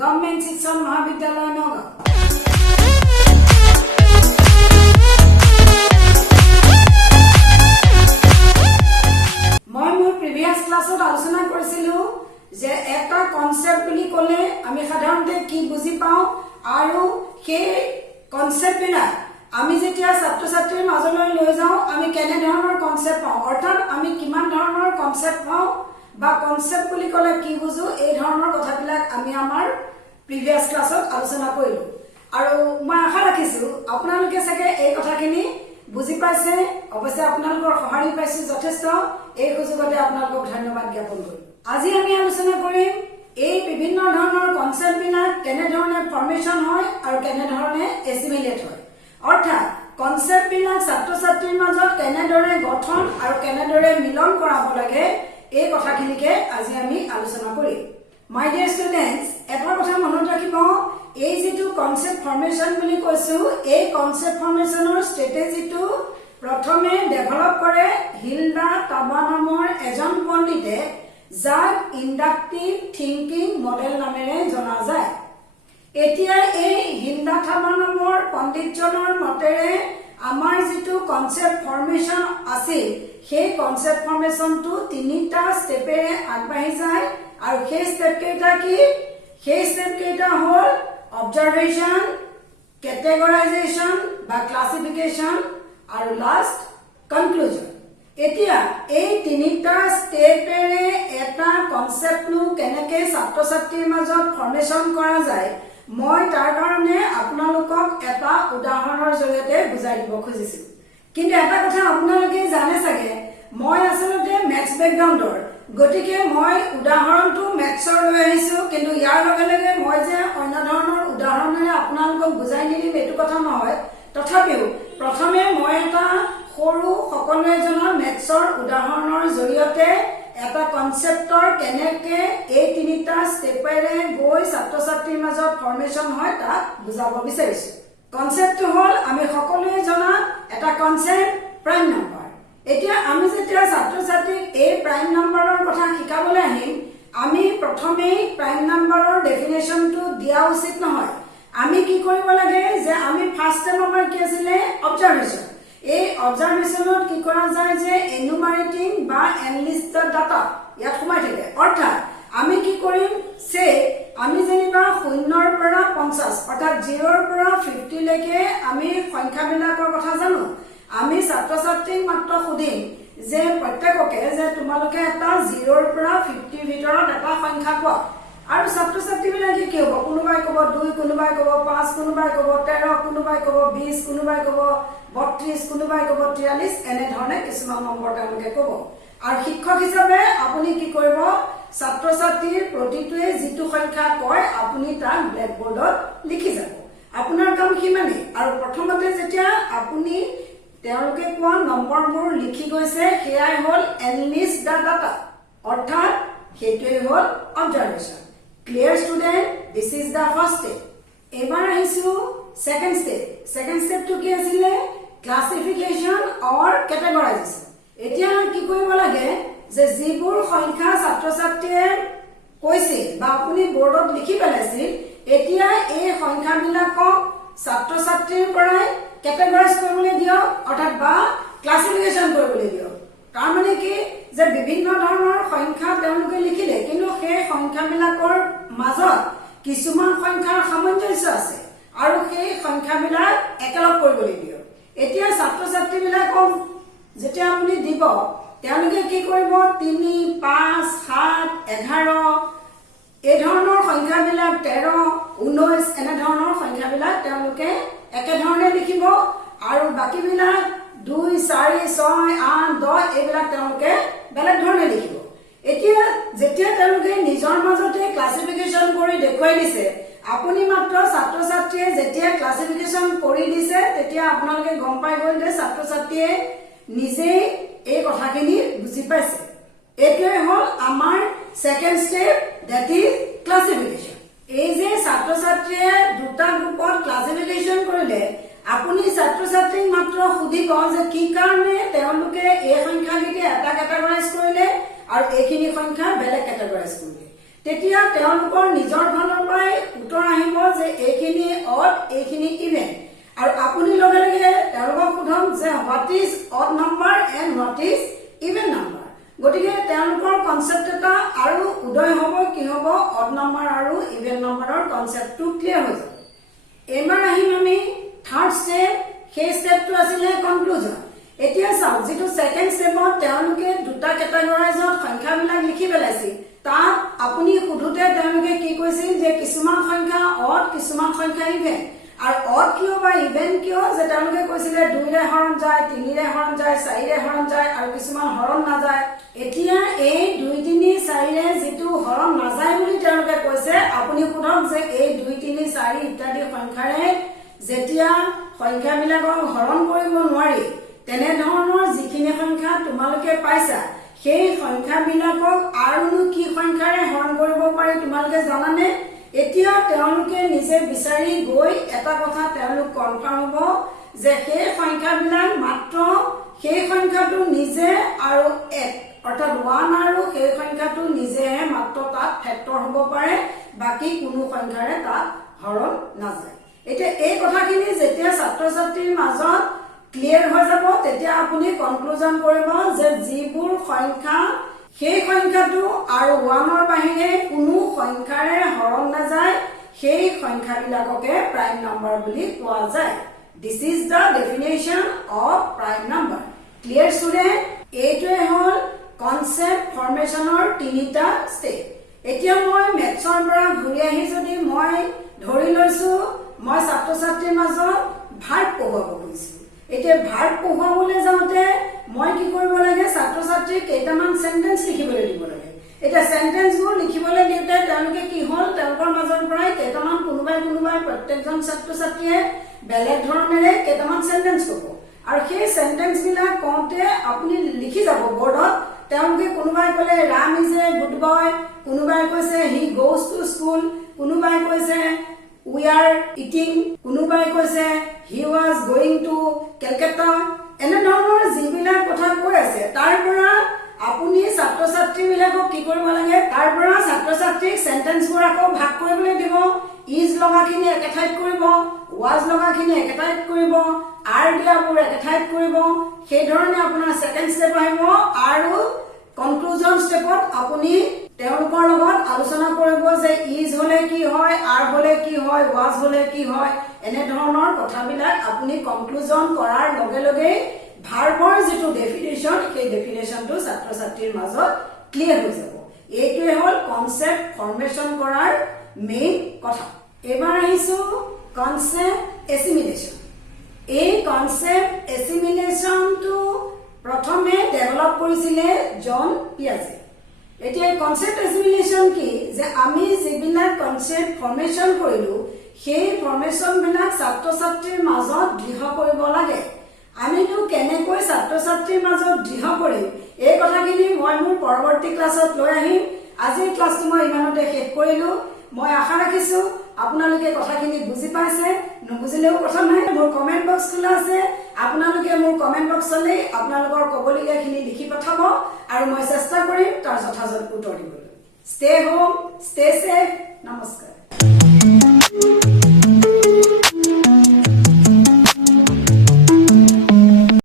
Government শিক্ষণ মহাবিদ্যালয় নগাঁও। মই মোৰ প্ৰিভিয়াছ ক্লাছত আলোচনা কৰিছিলোঁ যে এটা কনসেপ্ট বুলি ক'লে আমি সাধাৰণতে কি বুজি পাওঁ আৰু সেই কনসেপ্টবিলাক আমি যেতিয়া ছাত্ৰ ছাত্ৰীৰ মাজলৈ লৈ যাওঁ আমি কেনে ধৰণৰ কনসেপ্ট পাওঁ, অৰ্থাৎ আমি কিমান ধৰণৰ কনসেপ্ট পাওঁ বা কনসেপ্ট বুলি ক'লে কি বুজো, এই ধৰণৰ কথাবিলাক আমি আমাৰ প্ৰিভিয়াছ ক্লাছত আলোচনা কৰিলোঁ। আৰু মই আশা ৰাখিছোঁ আপোনালোকে চাগে এই কথাখিনি বুজি পাইছে, অৱশ্যে আপোনালোকৰ সঁহাৰি পাইছোঁ যথেষ্ট। এই সুযোগতে আপোনালোকক ধন্যবাদ জ্ঞাপন কৰিম। আজি আমি আলোচনা কৰিম এই বিভিন্ন ধৰণৰ কনসেপ্টবিলাক কেনেধৰণে ফৰ্মেশ্যন হয় আৰু কেনেধৰণে এছিমিলেট হয়, অৰ্থাৎ কনসেপ্টবিলাক ছাত্ৰ ছাত্ৰীৰ মাজত কেনেদৰে গঠন আৰু কেনেদৰে মিলন কৰাব লাগে, এই কথাখিনিকে আজি আমি আলোচনা কৰিম। মাই ডিয়াৰ ষ্টুডেণ্টছ, এটা কথা মনত ৰাখিব, এই যিটো কনসেপ্ট ফৰ্মেশ্যন বুলি কৈছো, এই কনসেপ্ট ফৰ্মেশ্যনৰ ষ্ট্ৰেটেজিটো প্ৰথমে ডেভেলপ কৰে হিল্ডা টাবা নামৰ এজন পণ্ডিতে, যাক ইণ্ডাকটিভ থিংকিং মডেল নামেৰে জনা যায়। এতিয়া এই হিল্ডা টাবা নামৰ পণ্ডিতজনৰ মতেৰে আমাৰ যিটো কনসেপ্ট ফৰ্মেশ্যন আছিল, সেই কনসেপ্ট ফৰ্মেশ্যনটো তিনিটা ষ্টেপেৰে আগবাঢ়ি যায়। আৰু সেই ষ্টেপ কেইটা কি? সেই ষ্টেপ কেইটা হ'ল অবজাৰভেশ্যন, কেটেগৰাইজেশ্যন বা ক্লাছিফিকেশ্যন আৰু লাষ্ট কনক্লুজন। এতিয়া এই তিনিটা ষ্টেপেৰে এটা কনসেপ্টনো কেনেকে ছাত্ৰ ছাত্ৰীৰ মাজত ফৰ্মেশ্যন কৰা যায়, মই তাৰ কাৰণে আপোনালোকক এটা উদাহৰণৰ জৰিয়তে বুজাই দিব খুজিছোঁ। কিন্তু এটা কথা আপোনালোকে জানে চাগে, মই আচলতে মেথছ বেকগ্ৰাউণ্ডৰ, গতিকে মই উদাহৰণটো মেথছৰ লৈ আহিছোঁ। কিন্তু ইয়াৰ লগে লগে মই যে অন্য ধৰণৰ উদাহৰণেৰে আপোনালোকক বুজাই নিদিম এইটো কথা নহয়। তথাপিও প্ৰথমে মই এটা সৰু সকলোৱে জনা মেথছৰ উদাহৰণৰ জৰিয়তে এটা কনসেপ্টৰ কেনেকে এই তিনিটা ষ্টেপেৰে গৈ ছাত্ৰ ছাত্ৰীৰ মাজত ফৰ্মেশ্যন হয় তাক বুজাব বিচাৰিছোঁ। কনসেপ্টটো হ'ল আমি সকলোৱে জনা এটা কনসেপ্ট প্ৰাইম নম্বৰ। এতিয়া আমি যেতিয়া ছাত্ৰ ছাত্ৰীক এই প্ৰাইম নম্বৰৰ কথা শিকাবলৈ আহিম, আমি প্ৰথমেই প্ৰাইম নম্বৰৰ ডেফিনেশ্যনটো দিয়া উচিত নহয়। আমি কি কৰিব লাগে যে আমি ফাৰ্ষ্ট ষ্টেপ আমাৰ কি আছিলে? অবজাৰভেশ্যন। এই অবজাৰভেশ্যনত কি কৰা যায় যে এনুমাৰেটিং বা এনলিষ্টড ডাটা ইয়াত সোমাই থাকে। অৰ্থাৎ আমি কি কৰিম যে আমি যেনিবা 0ৰ পৰা 50 অৰ্থাৎ 0ৰ পৰা 50 লৈকে আমি সংখ্যাবিলাকৰ কথা জানো। আমি ছাত্ৰ ছাত্ৰীক মাত্ৰ সুধিম যে প্ৰত্যেককে যে তোমালোকে এটা 0ৰ পৰা 50ৰ ভিতৰত এটা সংখ্যা কোৱা। আৰু ছাত্ৰ ছাত্ৰীবিলাকে কি হ'ব? কোনোবাই ক'ব 2, কোনোবাই ক'ব 5, কোনোবাই ক'ব 13, কোনোবাই ক'ব 20, কোনোবাই ক'ব 32, কোনোবাই ক'ব 43, এনেধৰণে কিছুমান নম্বৰ তেওঁলোকে ক'ব। আৰু শিক্ষক হিচাপে আপুনি কি কৰিব? ছাত্ৰ ছাত্ৰীৰ প্ৰতিটোৱে যিটো সংখ্যা কয় আপুনি তাক ব্লেকবোৰ্ডত লিখি যাব। আপোনাৰ কাম সিমানেই। আৰু প্ৰথমতে যেতিয়া আপুনি তেওঁলোকে কোৱা নম্বৰবোৰ লিখি গৈছে, সেয়াই হ'ল এনলিষ্ট দা ডাটা, অৰ্থাৎ সেইটোৱেই হ'ল observation. Clear student? This is the first step. এবাৰ আহিছোঁ ছেকেণ্ড ষ্টেপ। ছেকেণ্ড ষ্টেপটো কি আছিলে? ক্লাছিফিকেশ্যন অৰ কেটেগৰাইজেশ্যন। এতিয়া কি কৰিব লাগে যে যিবোৰ সংখ্যা ছাত্ৰ ছাত্ৰীয়ে কৈছিল বা আপুনি বৰ্ডত লিখি পেলাইছিল, এতিয়া এই সংখ্যাবিলাকক ছাত্ৰ ছাত্ৰীৰ পৰাই কেটেগৰাইজ কৰিবলৈ দিয়ক, অৰ্থাৎ বা ক্লাছিফিকেশ্যন কৰিবলৈ দিয়ক। তাৰমানে কি যে বিভিন্ন ধৰণৰ সংখ্যা তেওঁলোকে লিখিলে, কিন্তু সেই সংখ্যাবিলাকৰ মাজত কিছুমান সংখ্যাৰ সামঞ্জস্য আছে আৰু সেই সংখ্যাবিলাক একেলগ কৰিবলৈ দিয়ক। এতিয়া ছাত্ৰ ছাত্ৰীবিলাকক যেতিয়া আপুনি দিব, তেওঁলোকে কি কৰিব? 3, 5, 7, 11 এই ধৰণৰ সংখ্যাবিলাক, 13, 19 এনেধৰণৰ সংখ্যাবিলাক তেওঁলোকে একেধৰণে লিখিব। আৰু বাকীবিলাক 2, 4, 6, 8, 10 এইবিলাক তেওঁলোকে বেলেগ ধৰণে লিখিব। এতিয়া যেতিয়া তেওঁলোকে নিজৰ মাজতে ক্লাছিফিকেশ্যন কৰি দেখুৱাই দিছে, আপুনি মাত্ৰ ছাত্ৰ ছাত্ৰীয়ে যেতিয়া ক্লাছিফিকেশ্যন কৰি দিছে তেতিয়া আপোনালোকে গম পাই গ'ল যে ছাত্ৰ ছাত্ৰীয়ে নিজেই এই কথাখিনি বুজি পাইছে। এইটোৱে হ'ল আমাৰ second step, that is classification. এই যে ছাত্ৰ ছাত্ৰীয়ে দুটা গ্ৰুপত ক্লাছিফিকেশ্যন কৰিলে, আপুনি ছাত্ৰ ছাত্ৰীক মাত্ৰ সুধিব যে কি কাৰণে তেওঁলোকে এই সংখ্যাকেইটা এটা কেটেগৰাইজ কৰিলে আৰু এইখিনি সংখ্যা বেলেগ কেটেগৰাইজ কৰিলে। তেতিয়া তেওঁলোকৰ নিজৰ ফালৰ পৰাই যে এইখিনি অড এইখিনি ইভেন আৰু আপুনি লগে লগে তেওঁলোকক সোধক যে what is odd number and what is even number গতিকে তেওঁলোকৰ কনচেপ্ট এটা আৰু উদয় হ'ব কি হ'ব অড নাম্বাৰ আৰু ইভেন নাম্বাৰৰ কনচেপ্টটো ক্লিয়াৰ হৈ যাব এবাৰ আহিম আমি থাৰ্ড ষ্টেপ সেই ষ্টেপটো আছিলে কনক্লুজন এতিয়া চাওক যিটো ছেকেণ্ড ষ্টেপত তেওঁলোকে দুটা কেটেগৰাইজত সংখ্যাবিলাক লিখি পেলাইছিল তাত আপুনি সোধোতে তেওঁলোকে কি কৈছিল যে কিছুমান সংখ্যা অড কিছুমান সংখ্যা ইভেন আৰু অড কিয় বা ইভেন কিয় যে তেওঁলোকে কৈছিলে 2 ৰে হৰণ যায় 3 ৰে হৰণ যায় 4 ৰে হৰণ যায় আৰু কিছুমান হৰণ নাযায় এতিয়া এই 2 3 4 ৰে যেটো হৰণ নাযায় বুলি তেওঁলোকে কৈছে আপুনি সোধক যে এই 2 3 4 ইত্যাদি সংখ্যাৰে যেতিয়া সংখ্যাবিলাকক হৰণ কৰিব নোৱাৰি তেনে ধৰণৰ যিখিনি সংখ্যা তোমালোকে পাইছা সেই সংখ্যাবিলাকক আৰুনো কি সংখ্যাৰে হৰণ কৰিব পাৰি তোমালোকে জানানে এতিয়া তেওঁলোকে নিজে বিচাৰি গৈ এটা কথা তেওঁলোক কনফাৰ্ম হ'ব যে সেই সংখ্যাবিলাক মাত্ৰ সেই সংখ্যাটো নিজে আৰু এক অৰ্থাৎ 1 আৰু সেই সংখ্যাটো নিজেহে মাত্ৰ তাত ফেক্টৰ হ'ব পাৰে বাকি কোনো সংখ্যাৰে তাত হৰণ নাযায় এতিয়া এই কথাখিনি যেতিয়া ছাত্ৰ ছাত্ৰীৰ মাজত ক্লিয়াৰ হৈ যাব তেতিয়া আপুনি কনক্লুজন কৰিব যে যিবোৰ সংখ্যা সেই সংখ্যাটো আৰু 1ৰ বাহিৰে কোনো সংখ্যাৰে হৰণ নাযায় সেই সংখ্যাবিলাককে প্ৰাইম নম্বৰ বুলি কোৱা যায় this is the definition of prime number clear student এইটোৱে হ'ল কনসেপ্ট ফৰ্মেশনৰ তিনিটা ষ্টেপ এতিয়া মই মেথছৰ পৰা ঘূৰি আহি যদি মই ধৰি লৈছো মই ছাত্ৰ ছাত্ৰীৰ মাজত ভাৰ্ব পঢ়ুৱাব খুজিছো এতিয়া ভাৰ্ব পঢ়ুৱাবলৈ যাওঁতে মই কি কৰিব লাগে ছাত্ৰ ছাত্ৰীক কেইটামান সেন্টেন্স লিখিবলৈ দিব লাগে এটা সেন্টেন্সবোৰ লিখিবলৈ দিওঁতে তেওঁলোকে কি হ'ল তেওঁলোকৰ মাজৰ পৰাই কেইটামান কোনোবাই প্ৰত্যেকজন ছাত্ৰ ছাত্ৰীয়ে বেলেগ ধৰণেৰে কেইটামান সেন্টেন্স ক'ব আৰু সেই সেন্টেন্সবিলাক কওঁতে আপুনি লিখি যাব বৰ্ডত তেওঁলোকে কোনোবাই ক'লে Ram is a good boy কোনোবাই কৈছে হি গোজ টু স্কুল কোনোবাই কৈছে we are eating কোনোবাই কৈছে he was going to Calcutta এনে ধৰণৰ যিবিলাক কথা কৈ আছে তাৰ পৰা আপুনি ছাত্ৰ ছাত্ৰীবিলাকক কি কৰিব লাগে তাৰ পৰা ছাত্ৰ ছাত্ৰীক সেন্টেন্সবোৰ আকৌ ভাগ কৰিবলৈ দিব ইজ লগাখিনি একে ঠাইত কৰিব was লগাখিনি একে ঠাইত কৰিব are দিয়াবোৰ একে ঠাইত কৰিব সেই ধৰণে আপোনাৰ সেকেন্ড ষ্টেপ আহিব আৰু কনক্লুজন ষ্টেপত আপুনি তেওঁলোকৰ লগত আলোচনা কৰিব যে ইজ হলে কি হয় আৰ হলে কি হয় ওয়াজ হলে কি হয় এনে ধৰণৰ কথাবিলাক আপুনি কনক্লুজন কৰাৰ লগে লগে ভাৰ্বৰ যেটো ডেফিনেশন সেই ডেফিনেশনটো ছাত্ৰ ছাত্ৰীৰ মাজত ক্লিয়াৰ হৈ যাব এইটোৱে হ'ল কনসেপ্ট ফৰ্মেশন কৰাৰ মেইন কথা এবাৰ আহিছো কনসেপ্ট এছিমিলেশন এই কনসেপ্ট এছিমিলেশনটো প্ৰথমে ডেভেলপ কৰিছিলে জন পিয়াজে এতিয়া কনসেপ্ট এছিমিলেশন কি যে আমি যিবিলাক কনসেপ্ট ফৰ্মেশন কৰিলো সেই ফৰ্মেশন বিলাক ছাত্ৰ ছাত্ৰীৰ মাজত দৃঢ় কৰিব লাগে আমিনো কেনেকৈ ছাত্ৰ ছাত্ৰীৰ মাজত দৃঢ় কৰিম এই কথাখিনি মই মোৰ পৰৱৰ্তী ক্লাছত লৈ আহিম আজিৰ ক্লাছটো মই ইমানতে শেষ কৰিলো মই আশা ৰাখিছো আপোনালোকে কথাখিনি বুজি পাইছে নুবুজিলেও কথা নাই মোৰ কমেন্ট বক্স খোলা আছে আপোনালোকে মোৰ কমেন্ট বক্সলৈ আপোনালোকৰ কবলীয়াখিনি লিখি পঠাব আৰু মই চেষ্টা কৰিম তাৰ যথাযথ উত্তৰ দিবলৈ ষ্টে হোম ষ্টে সেফ নমস্কাৰ